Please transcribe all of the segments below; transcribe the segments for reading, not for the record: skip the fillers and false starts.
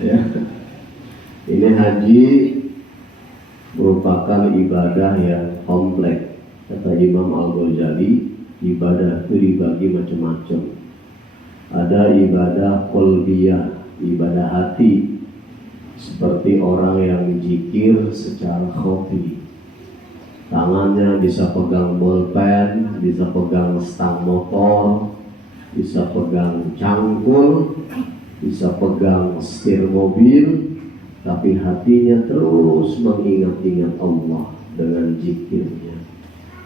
Ya, ini haji merupakan ibadah yang kompleks. Kata Imam Al-Ghazali, ibadah itu dibagi macam-macam. Ada ibadah qalbiyah, ibadah hati, seperti orang yang zikir secara khafi. Tangannya bisa pegang bolpen, bisa pegang stang motor, bisa pegang cangkul, bisa pegang setir mobil, tapi hatinya terus mengingat-ingat Allah dengan zikirnya.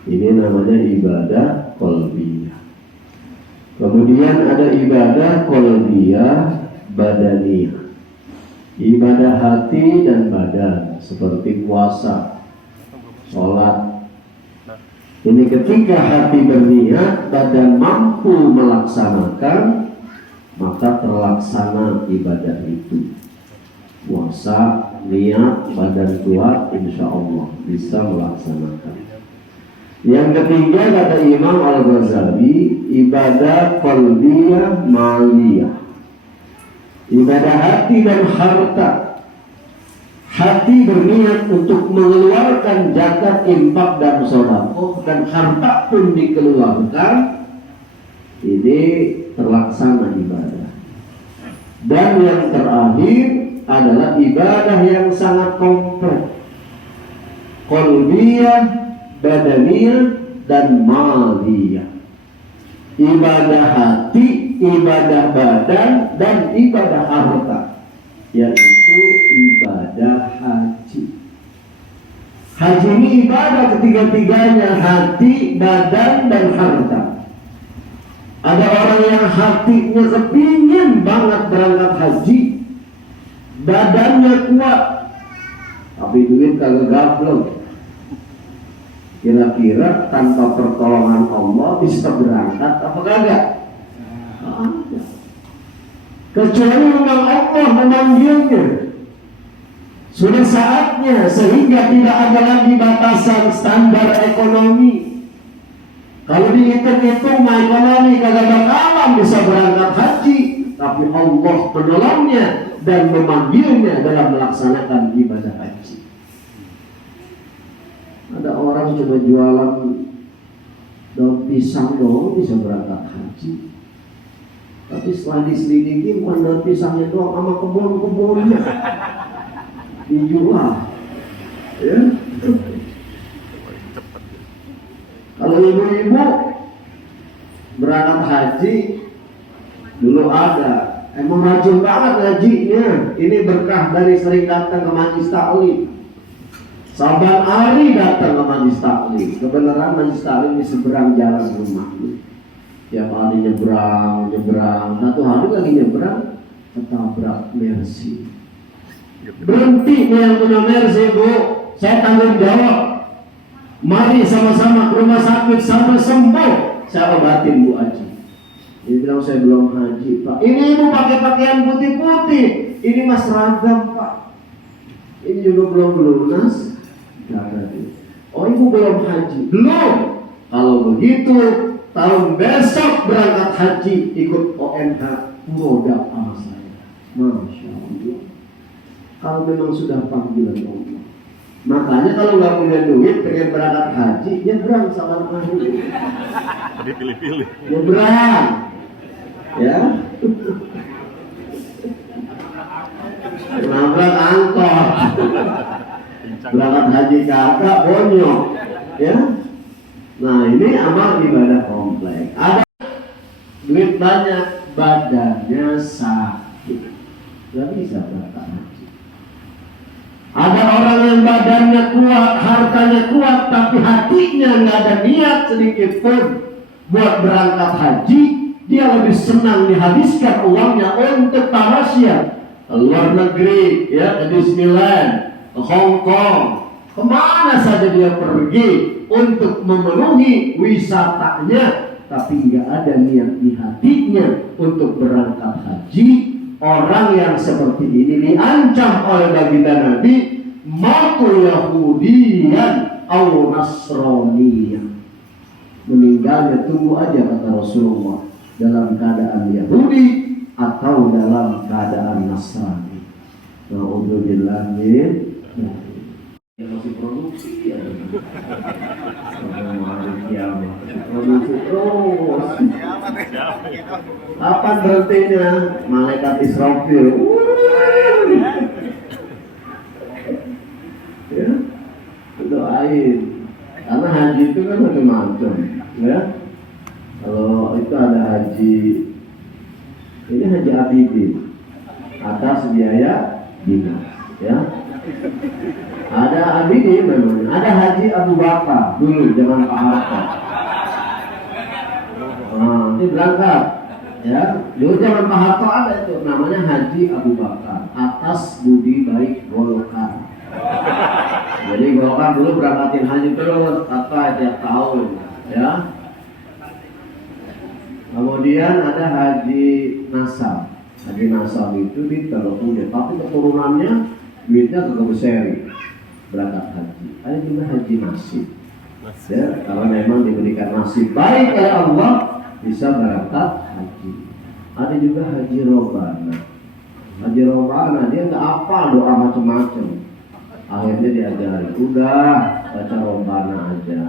Ini namanya ibadah qalbiyah. Kemudian ada ibadah qalbiyah badaniyah, ibadah hati dan badan, seperti puasa, sholat. Ini ketika hati berniat, badan mampu melaksanakan, maka terlaksana ibadah itu. Puasa, niat, badan kuat, insya Allah bisa melaksanakan. Yang ketiga kata Imam Al-Ghazali, ibadah qalbiyah maliyah, ibadah hati dan harta. Hati berniat untuk mengeluarkan zakat, infak dan sedekah, dan harta pun dikeluarkan. Ini terlaksana ibadah. Dan yang terakhir adalah ibadah yang sangat kompleks, qalbiyah, badaniyah, dan maliyah. Ibadah hati, ibadah badan, dan ibadah harta, yaitu ibadah haji. Haji ini ibadah ketiga-tiganya, hati, badan, dan harta. Ada orang yang hatinya kepingin banget berangkat haji, badannya kuat, tapi duit kagak gablok. Kira-kira tanpa pertolongan Allah bisa berangkat apa kagak? Ada. Kecuali memang Allah memanggilnya. Sudah saatnya, sehingga tidak ada lagi batasan standar ekonomi. Kalau dihitung-hitung ekonomi kagak bakalan bisa berangkat haji, tapi Allah penolongnya dan memanggilnya dalam melaksanakan ibadah haji. Ada orang cuma jualan daun pisang doang bisa berangkat haji, tapi setelah diselidiki bukan daun pisangnya doang, sama kebun-kebunnya dijual. Ya. Kalau ibu-ibu berangkat haji dulu ada, emang rajin banget hajinya. Ini berkah dari sering datang ke majlis taklim. Saban hari datang ke majlis taklim. Kebenaran majlis taklim di seberang jalan rumah. Tiap hari nyebrang. Satu hari lagi nyebrang, ketabrak Mercy. Berhenti yang punya Mercy, Bu. Saya tanggung jawab. Mari sama-sama ke rumah sakit sampai sembuh. Saya obatin Bu Haji. Dia bilang saya belum haji, Pak. Ini ibu pakai pakaian putih-putih. Ini mas seragam, Pak. Ini juga belum lunas. Oh, ibu belum haji? Belum. Kalau begitu, tahun besok berangkat haji, ikut ONH Muroda sama saya. Masya Allah. Kalau memang sudah panggilan Allah. Makanya kalau nggak punya duit, pengen berangkat haji, nyebrang sama ahli. Tadi pilih-pilih. Nyebrang, ya. Nabrak angkot. Berangkat haji kakak bonyok, ya. Nah ini amal ibadah kompleks. Ada duit banyak, badannya sakit, nggak bisa berangkat haji. Ada orang yang badannya kuat, hartanya kuat, tapi hatinya nggak ada niat sedikit pun buat berangkat haji. Dia lebih senang dihabiskan uangnya untuk tamasya ke luar negeri, ya, ke Disneyland, ke Hong Kong, kemana saja dia pergi untuk memenuhi wisatanya, tapi nggak ada niat di hatinya untuk berangkat haji. Orang yang seperti ini diancam oleh baginda Nabi, matu Yahudiyan atau Nasraniyan. Meninggalnya tunggu aja kata Rasulullah, dalam keadaan Yahudi atau dalam keadaan Nasrani. Bismillahirrahmanirrahim. Yang masih produksi ya. Produksi terus. Kapan berhentinya? Malaikat Israfil. Ya, doain. Karena haji itu kan macam-macam, ya. Kalau itu ada haji, ini haji Abidin atas biaya dinas, ya. Ada Abidin memang, ada haji Abu Bakar dulu zaman Pak Harto. Nah, ini berangkat, ya. Dulu zaman Pak Harto ada itu namanya haji Abu Bakar atas budi baik Golkar. Jadi Golkar dulu berangkatin haji terus tiap tahun, ya. Kemudian ada haji nasab. Haji nasab itu ditelepon, tapi keturunannya duitnya ke Seri berangkat haji. Ada juga haji nasib. Ya, kalau memang diberikan nasib baik oleh Allah bisa berangkat haji. Ada juga haji robana. Haji robana dia nggak apa doa macam-macam. Akhirnya diajari, udah baca robana aja.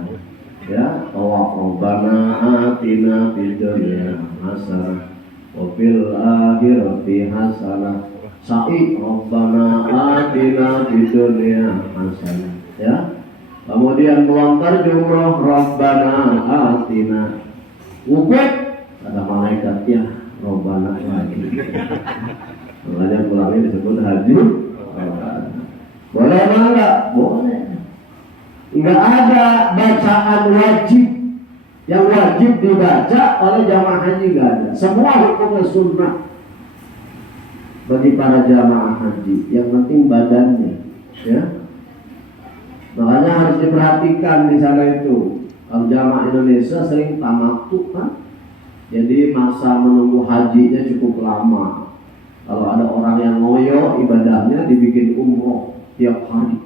Ya, tawaf robbana atina fid dunya hasanah wa fil akhirati hasanah. Sa'i robbana atina fid dunya hasanah. Ya. Kemudian melontar jumroh robbana atina. Wukuf ada malaikat ya robbana lagi. Makanya pulangnya disebut haji. Boleh enggak? Boleh. Enggak ada bacaan wajib yang wajib dibaca oleh jamaah haji, enggak ada. Semua hukumnya sunnah bagi para jamaah haji. Yang penting badannya, ya. Makanya harus diperhatikan di sana itu. Kalau jamaah Indonesia sering tamattu kan, jadi masa menunggu hajinya cukup lama. Kalau ada orang yang ngoyo ibadahnya dibikin umroh tiap hari.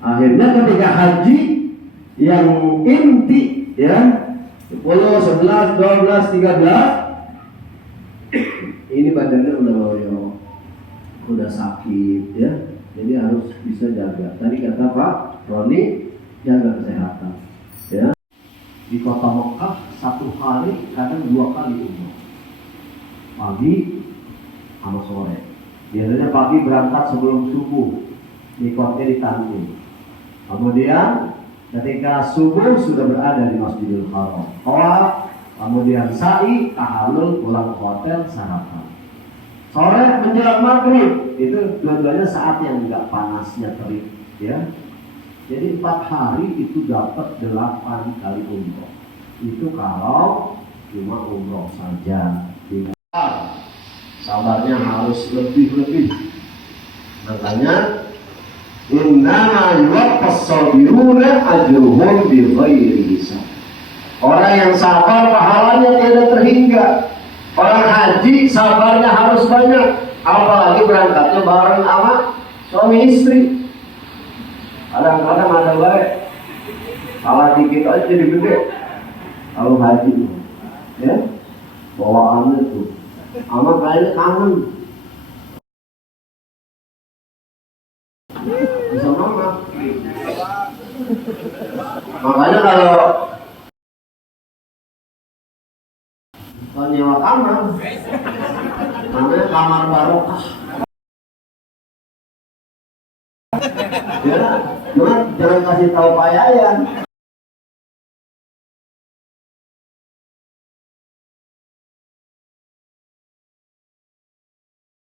Akhirnya ketika haji yang inti, ya, 10, 11, 12, 13 ini badannya udah loyo, udah sakit, ya. Jadi harus bisa jaga. Tadi kata Pak Roni, jaga kesehatan, ya. Di kota Mekah 1 hari kadang 2 kali umroh, pagi sama sore. Biasanya pagi berangkat sebelum subuh, mikotnya di Tanjung. Kemudian ketika subuh sudah berada di Masjidil Haram, tawaf, kemudian sa'i, tahallul, pulang ke hotel, sarapan. Sore menjelang maghrib itu dua-duanya saat yang enggak panasnya terik, ya. Jadi 4 hari itu dapat 8 kali umroh. Itu kalau cuma umroh saja. Sabarnya harus lebih-lebih. Makanya innama yuwaffas sabiruna ajruhum bighairi hisab. Orang yang sabar pahalanya tidak terhingga. Orang haji sabarnya harus banyak, apalagi berangkatnya bareng sama suami istri. Kadang-kadang ada baik kalah dikit aja jadi gede. Kalau haji, ya, bawaannya tuh amat kayaknya kangen. Bisa mama. Makanya kalau nyewa kamar, namanya kamar barokah. Ya, jangan kasih tahu Pak Yayan.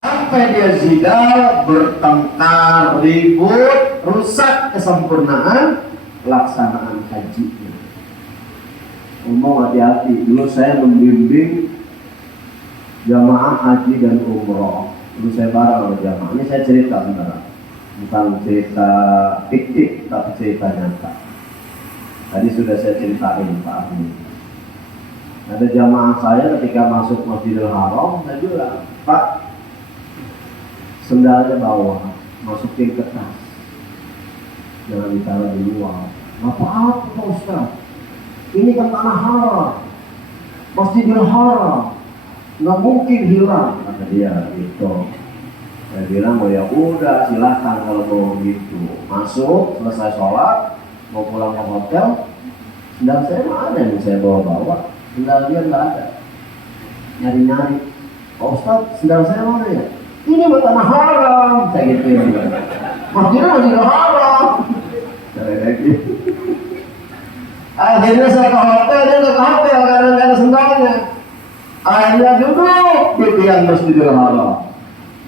Sampai dia zina, bertengkar, ribut, rusak kesempurnaan pelaksanaan hajinya. Ngomong hati-hati. Dulu saya membimbing jamaah haji dan umroh. Dulu saya bareng sama jamaah. Ini saya cerita sebentar. Bukan cerita fiktif, tapi cerita nyata. Tadi sudah saya ceritain Pak Ahli. Ada jamaah saya ketika masuk Masjidil Haram, saya bilang, Pak, sendalnya bawah, masukin ke tas, jangan ditaruh di luar. Apa-apa Pak Ustaz? Ini kan tanah haram, Masjidil Haram, nggak mungkin hilang, kata dia. Itu saya Saya bilang, oh ya udah silakan kalau mau gitu. Masuk, selesai sholat, mau pulang ke hotel, sendal saya mana yang saya bawa-bawa? Sendal dia nggak ada. Nyari-nyari. Pak Ustaz, sendal saya mana ya? Ini buat tanah haram. Saya gitu ya. Maksudnya masih haram. Saya kayak gitu. Akhirnya saya ke hotel, dia nggak ke hotel karena nggak ada sendalnya. Akhirnya duduk di tiang Masjidil Haram.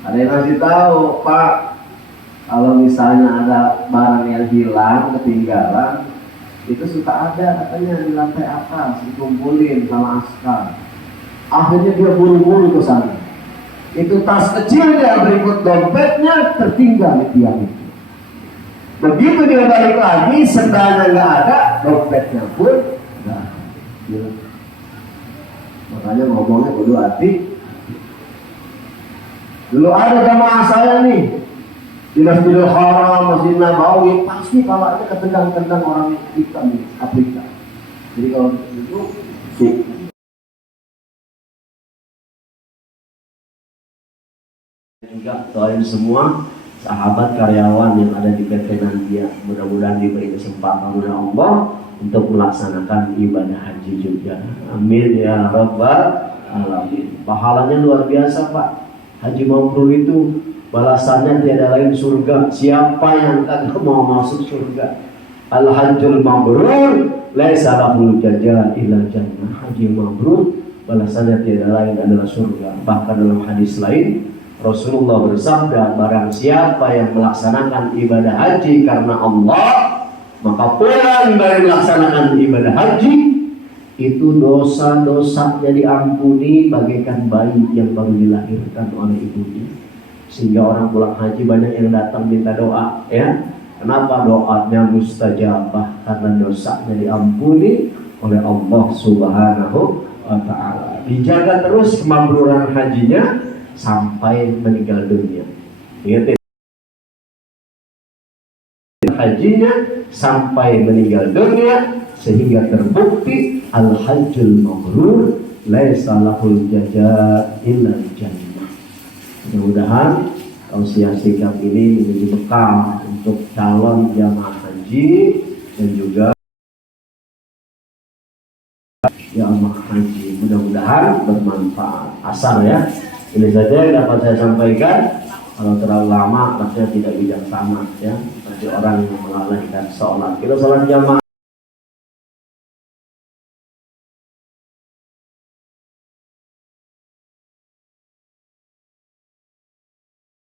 Ada yang ngasih tahu, Pak, kalau misalnya ada barang yang hilang, ketinggalan, itu suka ada katanya di lantai atas, dikumpulin sama askar. Akhirnya dia buru-buru ke sana. Itu tas kecilnya berikut dompetnya tertinggal di tiang itu. Begitu dia balik lagi, sendalnya nggak ada, dompetnya pun nggak ada. Makanya ngomongnya kudu hati. Dulu ada jamaah saya nih di Masjidil Haram, Masjid Nabawi, pasti palanya ketendang-tendang orang hitam di Afrika. Jadi kalau itu juga doain semua sahabat karyawan yang ada di PT Nantia, mudah-mudahan diberi kesempatan oleh Allah untuk melaksanakan ibadah haji juga. Amin ya rabbal alamin. Pahalanya luar biasa, Pak. Haji mabrur itu balasannya tiada lain surga. Siapa yang kagak mau masuk surga? Al-hajjul mabrur laisa lahu jazaa illa jannah. Haji mabrur balasannya tiada lain adalah surga. Bahkan dalam hadis lain Rasulullah bersabda, barang siapa yang melaksanakan ibadah haji karena Allah, maka pulang dari melaksanakan ibadah haji itu dosa-dosanya diampuni bagaikan bayi yang baru dilahirkan oleh ibunya. Sehingga orang pulang haji banyak yang datang minta doa, ya. Kenapa doanya mustajabah? Karena dosanya diampuni oleh Allah Subhanahu wa ta'ala. Dijaga terus kemabruran hajinya sampai meninggal dunia. Ingat, hajinya sampai meninggal dunia sehingga terbukti al-hajjul mabrur laisa lahul jazaa illa jannah. Mudah-mudahan tausiah sikap ini menjadi bekal untuk calon jamaah haji dan juga jamaah haji. Mudah-mudahan bermanfaat. Asal ya. Ini saja yang dapat saya sampaikan. Kalau terlalu lama, maksudnya tidak bijaksana ya. Bagi orang yang melalaikan sholat. Kita sholat jamaah.